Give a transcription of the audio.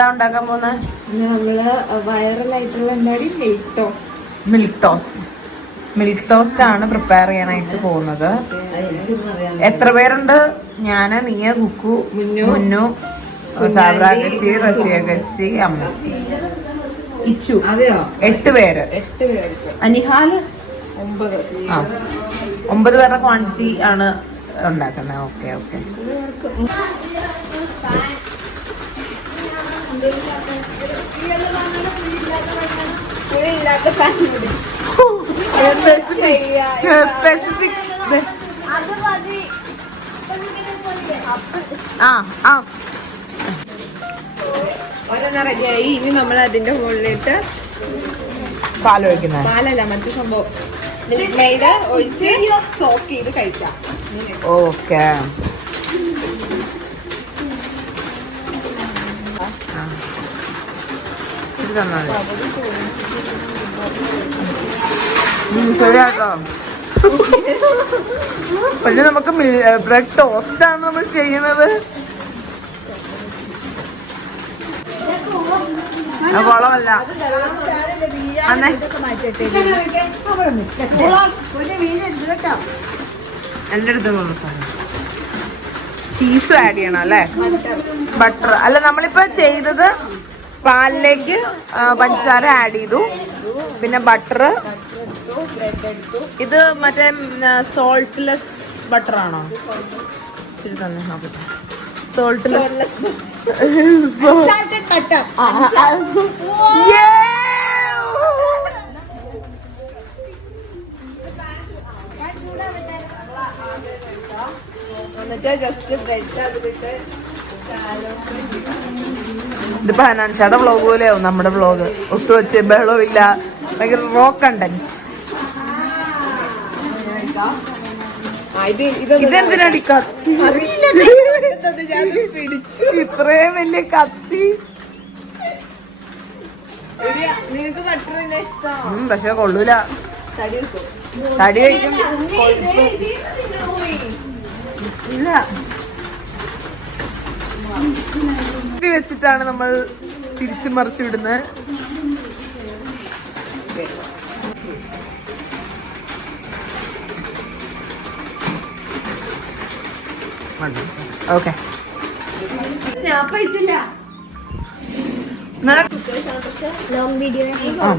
എന്താ ഉണ്ടാക്കാൻ പോകുന്നത്? നമ്മള് വൈറലായിട്ടുള്ള മിൽക്ക് ടോസ്റ്റ് ആണ് പ്രിപ്പയർ ചെയ്യാനായിട്ട് പോകുന്നത്. എത്ര പേരുണ്ട്? ഞാന്, നീയ, കുക്കു, മുന്നു, സാബ്രാഗച്ചി, റസിയഗച്ചി, അമ്മച്ചി, ഇച്ചു. 8 പേര്. അനിഹാല് 9 പേരുടെ ക്വാണ്ടിറ്റി ആണ് ഉണ്ടാക്കുന്നത്. Okay okay. സ്പെസിഫിക് ഒരെണ്ണം റെഡിയായി. ഇനി നമ്മൾ അതിന്റെ മുകളിലിട്ട് പാലല്ല മറ്റു സംഭവം മിൽക്ക് മെയ്ഡ് ഒഴിച്ച് സോക്ക് ചെയ്ത് കഴിക്കാം. ഓക്കെ. ശരിയാട്ടോ. പക്ഷെ നമുക്ക് ബ്രെഡ് ടോസ്റ്റ് ആണ് നമ്മൾ ചെയ്യുന്നത്. കുളമല്ല. എന്റെ അടുത്ത് ചീസും ആഡ് ചെയ്യണം അല്ലേ? ബട്ടർ അല്ല, നമ്മളിപ്പോ ചെയ്തത് പാലിലേക്ക് പഞ്ചസാര ആഡ് ചെയ്തു, പിന്നെ ബട്ടർ. ഇത് മറ്റേ സോൾട്ട്ലെസ് ബട്ടർ ആണോ? ശരി തന്നെ നോക്കട്ടെ. സോൾട്ട്ലെസ് ഇതിപ്പോ ഹനാൻഷാടെ വ്ളോഗ് പോലെയാവും നമ്മുടെ വ്ളോഗ്. ഒട്ടും വെച്ച് ബഹളവും ഇല്ല, ഭയങ്കര റോ കണ്ടന്റ്. ഇതെന്തിനാടി കത്തി? ഇത്രയും വലിയ കത്തി. പക്ഷെ കൊള്ളൂല, തടി വയ്ക്കും. ഇല്ല, വെച്ചിട്ടാണ് നമ്മൾ തിരിച്ചു മറിച്ചു വിടുന്നത്. ഓക്കെ. ലോങ് വീഡിയോ ആ